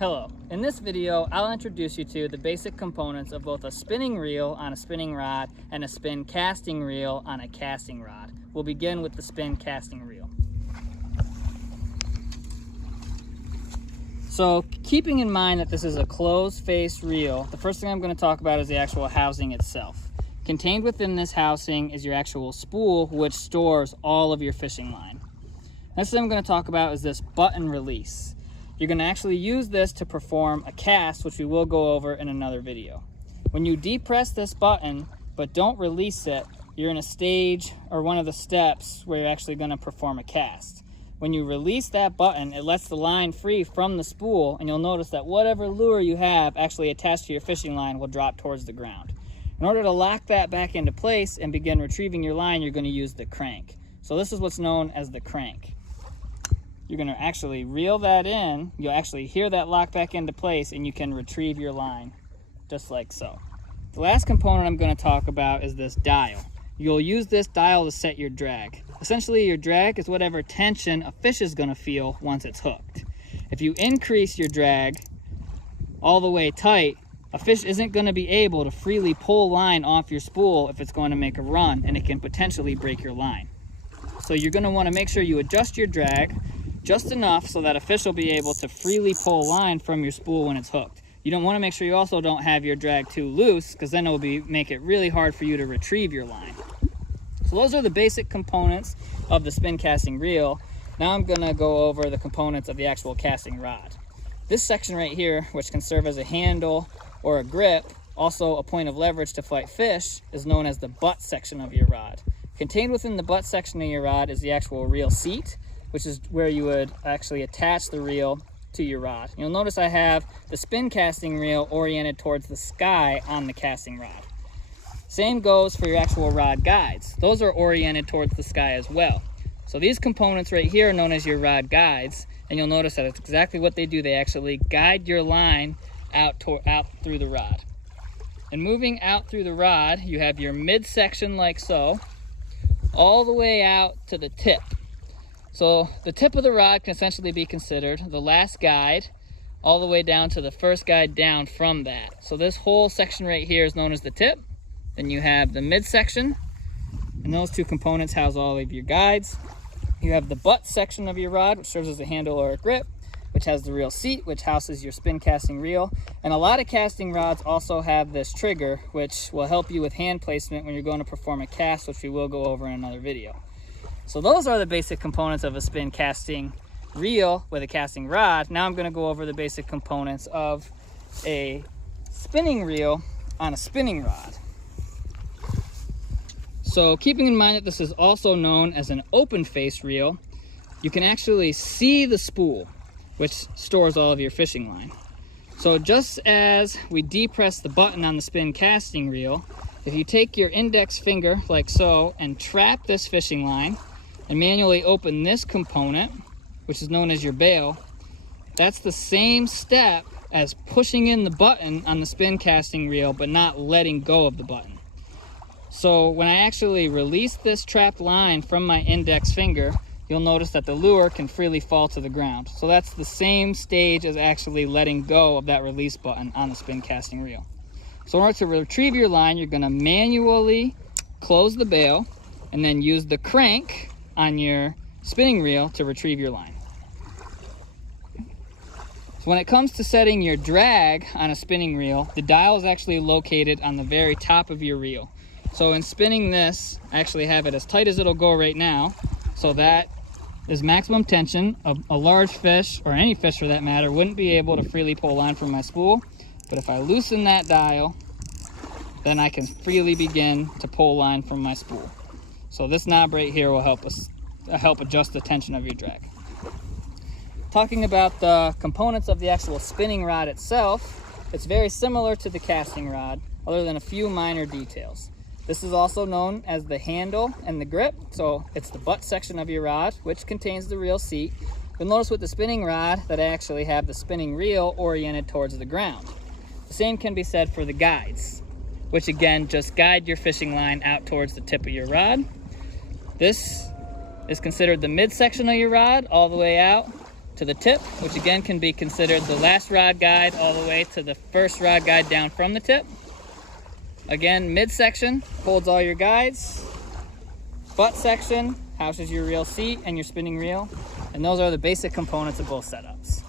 Hello, in this video I'll introduce you to the basic components of both a spinning reel on a spinning rod and a spin casting reel on a casting rod. We'll begin with the spin casting reel. So keeping in mind that this is a closed face reel, the first thing I'm going to talk about is the actual housing itself. Contained within this housing is your actual spool, which stores all of your fishing line. Next thing I'm going to talk about is this button release. You're going to actually use this to perform a cast, which we will go over in another video. When you depress this button, but don't release it, you're in a stage or one of the steps where you're actually going to perform a cast. When you release that button, it lets the line free from the spool, and you'll notice that whatever lure you have actually attached to your fishing line will drop towards the ground. In order to lock that back into place and begin retrieving your line, you're going to use the crank. So this is what's known as the crank. You're going to actually reel that in, you'll actually hear that lock back into place, and you can retrieve your line just like so. The last component I'm going to talk about is this dial. You'll use this dial to set your drag. Essentially, your drag is whatever tension a fish is going to feel once it's hooked. If you increase your drag all the way tight, a fish isn't going to be able to freely pull line off your spool if it's going to make a run, and it can potentially break your line. So you're going to want to make sure you adjust your drag just enough so that a fish will be able to freely pull line from your spool when it's hooked. You don't want to make sure you also don't have your drag too loose, because then it will make it really hard for you to retrieve your line. So those are the basic components of the spin casting reel. Now I'm going to go over the components of the actual casting rod. This section right here, which can serve as a handle or a grip, also a point of leverage to fight fish, is known as the butt section of your rod. Contained within the butt section of your rod is the actual reel seat, which is where you would actually attach the reel to your rod. You'll notice I have the spin casting reel oriented towards the sky on the casting rod. Same goes for your actual rod guides. Those are oriented towards the sky as well. So these components right here are known as your rod guides, and you'll notice that it's exactly what they do. They actually guide your line out through the rod. And moving out through the rod, you have your midsection like so, all the way out to the tip. So the tip of the rod can essentially be considered the last guide, all the way down to the first guide down from that. So this whole section right here is known as the tip. Then you have the midsection, and those two components house all of your guides. You have the butt section of your rod, which serves as a handle or a grip, which has the reel seat, which houses your spin casting reel. And a lot of casting rods also have this trigger, which will help you with hand placement when you're going to perform a cast, which we will go over in another video. So those are the basic components of a spin casting reel with a casting rod. Now I'm going to go over the basic components of a spinning reel on a spinning rod. So keeping in mind that this is also known as an open face reel, you can actually see the spool, which stores all of your fishing line. So just as we depress the button on the spin casting reel, if you take your index finger like so and trap this fishing line and manually open this component, which is known as your bail, that's the same step as pushing in the button on the spin casting reel but not letting go of the button. So when I actually release this trapped line from my index finger, you'll notice that the lure can freely fall to the ground. So that's the same stage as actually letting go of that release button on the spin casting reel. So in order to retrieve your line, you're going to manually close the bail and then use the crank on your spinning reel to retrieve your line. So when it comes to setting your drag on a spinning reel, the dial is actually located on the very top of your reel. So in spinning this, I actually have it as tight as it'll go right now. So that is maximum tension. A large fish, or any fish for that matter, wouldn't be able to freely pull line from my spool. But if I loosen that dial, then I can freely begin to pull line from my spool. So this knob right here will help adjust the tension of your drag. Talking about the components of the actual spinning rod itself, it's very similar to the casting rod, other than a few minor details. This is also known as the handle and the grip. So it's the butt section of your rod, which contains the reel seat. You'll notice with the spinning rod that I actually have the spinning reel oriented towards the ground. The same can be said for the guides, which again just guide your fishing line out towards the tip of your rod. This is considered the midsection of your rod, all the way out to the tip, which again can be considered the last rod guide all the way to the first rod guide down from the tip. Again, midsection holds all your guides. Butt section houses your reel seat and your spinning reel. And those are the basic components of both setups.